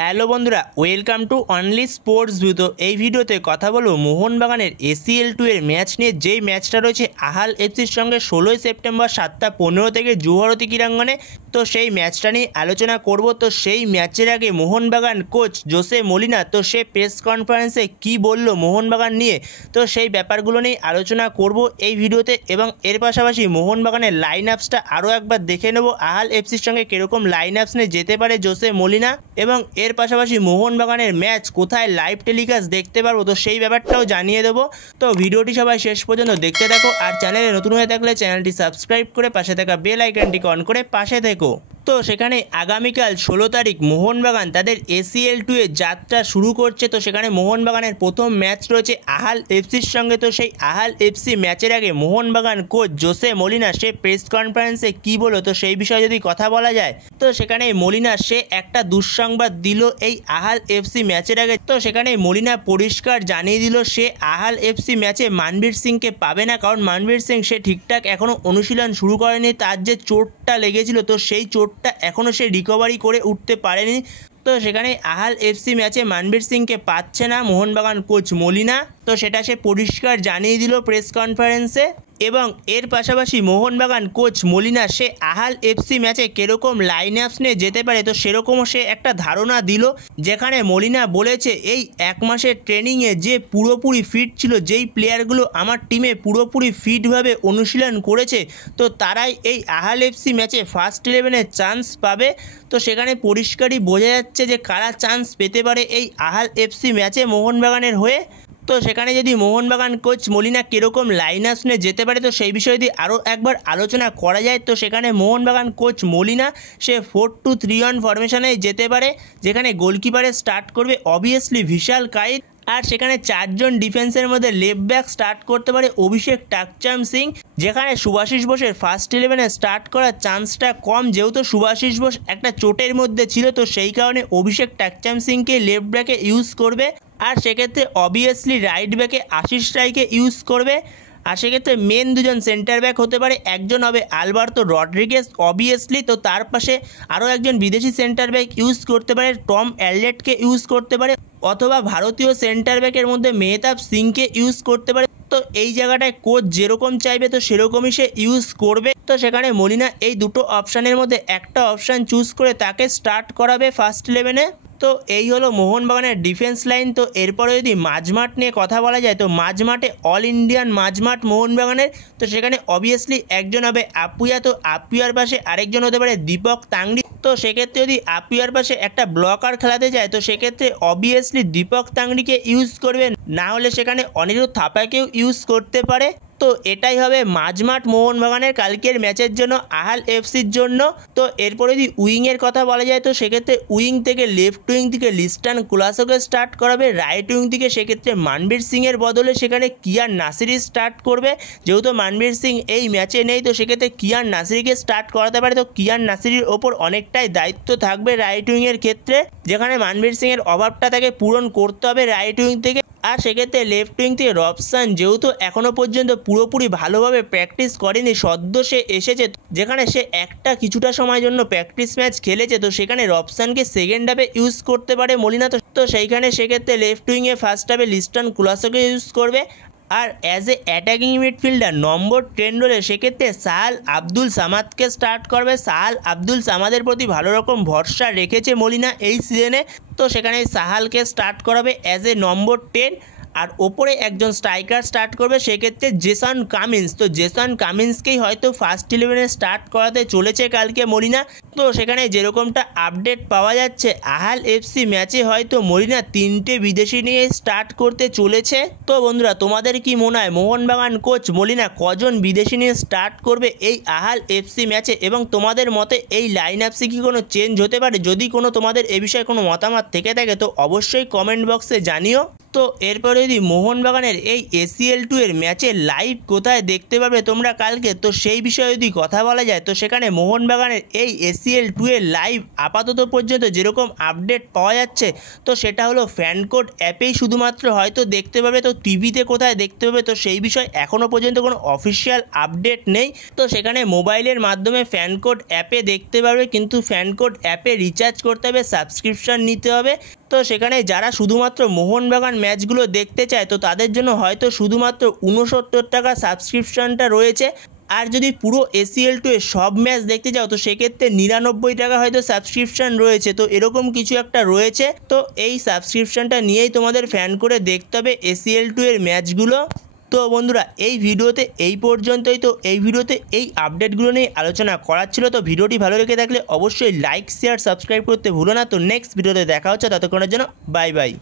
Hello বন্ধুরা, welcome to only sports view. তো এই ভিডিওতে কথা বলবো মোহনবাগানের ACL2 এর ম্যাচ নিয়ে। যেই ম্যাচটা রয়েছে আহাল এফসির সঙ্গে 16ই সেপ্টেম্বর 7:15 থেকে যুবভারতী ক্রীড়াঙ্গনে। তো সেই ম্যাচটা নিয়ে আলোচনা করব। তো সেই ম্যাচের আগে মোহনবাগান কোচ জোসে মোলিনা তো সে প্রেস কনফারেন্সে কি বলল মোহনবাগান নিয়ে, তো সেই ব্যাপারগুলো নিয়ে আলোচনা করব এই ভিডিওতে। এবং এর পাশাপাশি মোহনবাগানের লাইন আপসটা আরও একবার দেখে নেব, আহাল এফসির সঙ্গে কীরকম লাইন আপস নিয়ে যেতে পারে জোসে মোলিনা, এবং এর পাশাপাশি মোহনবাগানের ম্যাচ কোথায় লাইভ টেলিকাস্ট দেখতে পারবো তো সেই ব্যাপারটাও জানিয়ে দেবো। তো ভিডিওটি সবাই শেষ পর্যন্ত দেখতে থাকো, আর চ্যানেলে নতুন হয়ে থাকলে চ্যানেলটি সাবস্ক্রাইব করে পাশে থাকা বেল আইকনটিকে অন করে পাশে থেকো। তো সেখানে আগামীকাল 16 তারিখ মোহনবাগান তাদের ACL2 এর যাত্রা শুরু করছে। তো সেখানে মোহনবাগানের প্রথম ম্যাচ রয়েছে আহাল এফসির সঙ্গে। তো সেই আহাল এফসি ম্যাচের আগে মোহনবাগান কোচ জোসে মোলিনা সে প্রেস কনফারেন্সে কী বলো, তো সেই বিষয়ে যদি কথা বলা যায় তো সেখানে মোলিনা সে একটা দুঃসংবাদ দিল এই আহাল এফসি ম্যাচের আগে। তো সেখানে মোলিনা পরিষ্কার জানিয়ে দিল সে আহাল এফসি ম্যাচে মানবীর সিংকে পাবে না, কারণ মানবীর সিং সে ঠিকঠাক এখনও অনুশীলন শুরু করেনি। তার যে চোটটা লেগেছিল তো সেই চোটটা এখনও সে রিকভারি করে উঠতে পারেনি। তো সেখানে আহাল এফসি ম্যাচে মানবীর সিংকে পাচ্ছে না মোহনবাগান কোচ মোলিনা, তো সেটা সে পরিষ্কার জানিয়ে দিল প্রেস কনফারেন্সে। এবং এর পাশাপাশি মোহনবাগান কোচ মোলিনা সে আহাল এফসি ম্যাচে কীরকম লাইন আপস নিয়ে যেতে পারে তো সেরকমও সে একটা ধারণা দিল, যেখানে মোলিনা বলেছে এই এক মাসের ট্রেনিংয়ে যে পুরোপুরি ফিট ছিল, যেই প্লেয়ারগুলো আমার টিমে পুরোপুরি ফিটভাবে অনুশীলন করেছে তো তারাই এই আহাল এফসি ম্যাচে ফার্স্ট 11-এ চান্স পাবে। তো সেখানে পরিষ্কারই বোঝা যাচ্ছে যে কারা চান্স পেতে পারে এই আহাল এফসি ম্যাচে মোহনবাগানের হয়ে। তো সেখানে যদি মোহনবাগান কোচ মোলিনা কীরকম লাইন আপস নিয়ে যেতে পারে তো সেই বিষয়ে যদি আরও একবার আলোচনা করা যায় তো সেখানে মোহনবাগান কোচ মোলিনা সে 4-2-3-1 ফরমেশনে যেতে পারে, যেখানে গোলকিপারে স্টার্ট করবে অবভিয়াসলি ভিশাল কাইত, আর সেখানে 4 জন ডিফেন্সের মধ্যে লেফট ব্যাক স্টার্ট করতে পারে অভিষেক টাকচাম সিং, যেখানে সুভাশিস বোসের ফার্স্ট 11-এ স্টার্ট করার চান্সটা কম, যেহেতু সুভাশিস বোস একটা চোটের মধ্যে ছিল তো সেই কারণে অভিষেক টাকচাম সিংকে লেফট ব্যাকে ইউজ করবে, আর সেক্ষেত্রে অবভিয়াসলি রাইট ব্যাকে আশিস রায়কে ইউজ করবে। আর সেক্ষেত্রে মেন দুজন সেন্টার ব্যাক হতে পারে, একজন হবে আলবার্তো রড্রিগেজ অবভিয়াসলি, তো তার পাশে আরও একজন বিদেশি সেন্টার ব্যাক ইউজ করতে পারে, টম অ্যালডেটকে ইউজ করতে পারে, অথবা ভারতীয় সেন্টার ব্যাকের মধ্যে মেহতাব সিংকে ইউজ করতে পারে। তো এই জায়গাটায় কোচ যেরকম চাইবে তো সেরকমই সে ইউজ করবে। তো সেখানে মোলিনা এই দুটো অপশানের মধ্যে একটা অপশান চুজ করে তাকে স্টার্ট করাবে ফার্স্ট 11-এ। তো এই হলো মোহনবাগানের ডিফেন্স লাইন। তো এরপরে যদি মাঝমাঠ নিয়ে কথা বলা যায় তো মাঝমাঠে অল ইন্ডিয়ান মাঝমাঠ মোহনবাগানের। তো সেখানে অবভিয়াসলি একজন হবে আপুয়া, তো আপুয়ার পাশে আরেকজন হতে পারে দীপক তাংড়ি। তো সেক্ষেত্রে যদি আপুয়ার পাশে একটা ব্লকার খেলাতে যায় তো সেক্ষেত্রে অবভিয়াসলি দীপক তাংড়িকে ইউজ করবে, না হলে সেখানে অনিরুদ্ধ থাপাকেও ইউজ করতে পারে। তো এটাই হবে মাঝমাঠ মোহনবাগানের কালকের ম্যাচের জন্য আহাল এফসির জন্য। তো এরপরে যদি উইংয়ের কথা বলা যায় তো সেক্ষেত্রে উইং থেকে লেফট উইং থেকে লিস্টান কুলাসোকে স্টার্ট করাবে, রাইট উইং থেকে সেক্ষেত্রে মানবীর সিংয়ের বদলে সেখানে কিয়ান নাসিরি স্টার্ট করবে, যেহেতু মানবীর সিং এই ম্যাচে নেই তো সেক্ষেত্রে কিয়ান নাসিরিকে স্টার্ট করাতে পারে। তো কিয়ান নাসিরির ওপর অনেকটাই দায়িত্ব থাকবে রাইট উইংয়ের ক্ষেত্রে, যেখানে মানবীর সিংয়ের অভাবটা তাকে পূরণ করতে হবে রাইট উইং থেকে। আর সেক্ষেত্রে লেফট উইং থেকে রবসান যেহেতু এখনও পর্যন্ত পুরোপুরি ভালোভাবে প্র্যাকটিস করেনি, সদ্য সে এসেছে, যেখানে সে কিছুটা সময়ের জন্য প্র্যাকটিস ম্যাচ খেলেছে তো সেখানে রবসানকে সেকেন্ড হাফে ইউজ করতে পারে মোলিনা। তো সেইখানে সেক্ষেত্রে লেফট উইংয়ে ফার্স্ট হাফে লিস্টান কুলাসোকে ইউজ করবে, আর অ্যাজ এ অ্যাটাকিং মিডফিল্ডার নম্বর 10 রোলে সেক্ষেত্রে সাহাল আব্দুল সামাদকে স্টার্ট করবে। সাহাল আব্দুল সামাদের প্রতি ভালো রকম ভরসা রেখেছে মোলিনা এই সিজনে, তো সেখানে সাহালকে স্টার্ট করাবে অ্যাজ এ নম্বর 10। আর ওপরে একজন স্ট্রাইকার স্টার্ট করবে সেক্ষেত্রে জেসন কামিন্স। তো জেসন কামিন্সকেই হয়তো ফার্স্ট 11-এ স্টার্ট করাতে চলেছে কালকে মোলিনা। তো সেখানে যেরকমটা আপডেট পাওয়া যাচ্ছে আহাল এফসি ম্যাচে হয়তো মোলিনা 3টে বিদেশি নিয়ে স্টার্ট করতে চলেছে। তো বন্ধুরা, তোমাদের কি মনে হয় মোহনবাগান কোচ মোলিনা কজন বিদেশি নিয়ে স্টার্ট করবে এই আহাল এফসি ম্যাচে, এবং তোমাদের মতে এই লাইন আপসে কি কোনো চেঞ্জ হতে পারে? যদি কোনো তোমাদের এ বিষয়ে কোনো মতামত থেকে থাকে তো অবশ্যই কমেন্ট বক্সে জানিও। তো এরপরে যদি মোহনবাগানের এই ACL 2 এর ম্যাচের লাইভ কোথায় দেখতে পাবে তোমরা কালকে, তো সেই বিষয়ে যদি কথা বলা যায় তো সেখানে মোহনবাগানের এই ACL 2 এর লাইভ আপাতত পর্যন্ত যেরকম আপডেট পাওয়া যাচ্ছে তো সেটা হলো ফ্যানকোড অ্যাপেই শুধুমাত্র হয়তো দেখতে পাবে। তো টিভিতে কোথায় দেখতে পাবে তো সেই বিষয়ে এখনও পর্যন্ত কোনো অফিসিয়াল আপডেট নেই। তো সেখানে মোবাইলের মাধ্যমে ফ্যানকোড অ্যাপে দেখতে পারবে, কিন্তু ফ্যানকোড অ্যাপে রিচার্জ করতে হবে, সাবস্ক্রিপশান নিতে হবে। তো সেখানে যারা শুধুমাত্র মোহনবাগান ম্যাচগুলো দেখতে চায় তো তাদের জন্য হয়তো শুধুমাত্র 69 টাকা সাবস্ক্রিপশানটা রয়েছে। আর যদি পুরো ACL 2 এর সব ম্যাচ দেখতে যাও তো সেক্ষেত্রে 99 টাকা হয়তো সাবস্ক্রিপশান রয়েছে। তো এরকম কিছু একটা রয়েছে। তো এই সাবস্ক্রিপশানটা নিয়েই তোমাদের ফ্যান করে দেখতে হবে ACL 2 এর ম্যাচগুলো। তো বন্ধুরা এই ভিডিওতে এই পর্যন্তই। তো এই ভিডিওতে এই আপডেটগুলো নিয়ে আলোচনা করার ছিল। তো ভিডিওটি ভালো লেগে থাকলে অবশ্যই লাইক শেয়ার সাবস্ক্রাইব করতে ভুলো না। তো নেক্সট ভিডিওতে দেখা হচ্ছে, ততক্ষণের জন্য বাই বাই।